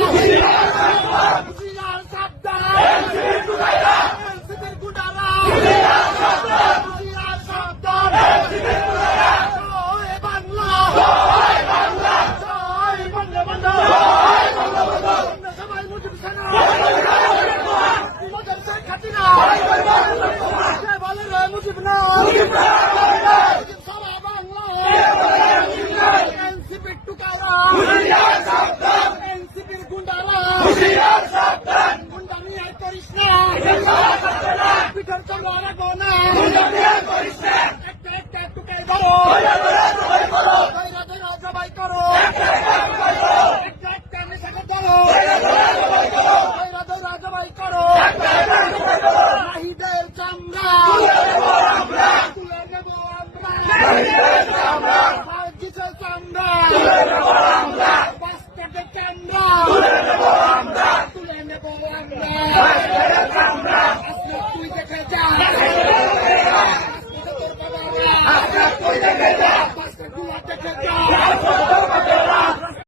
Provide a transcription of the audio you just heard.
মুজিব না একটা একটা টুকাই ধরো চামড়া। তুলে নেব আমরা।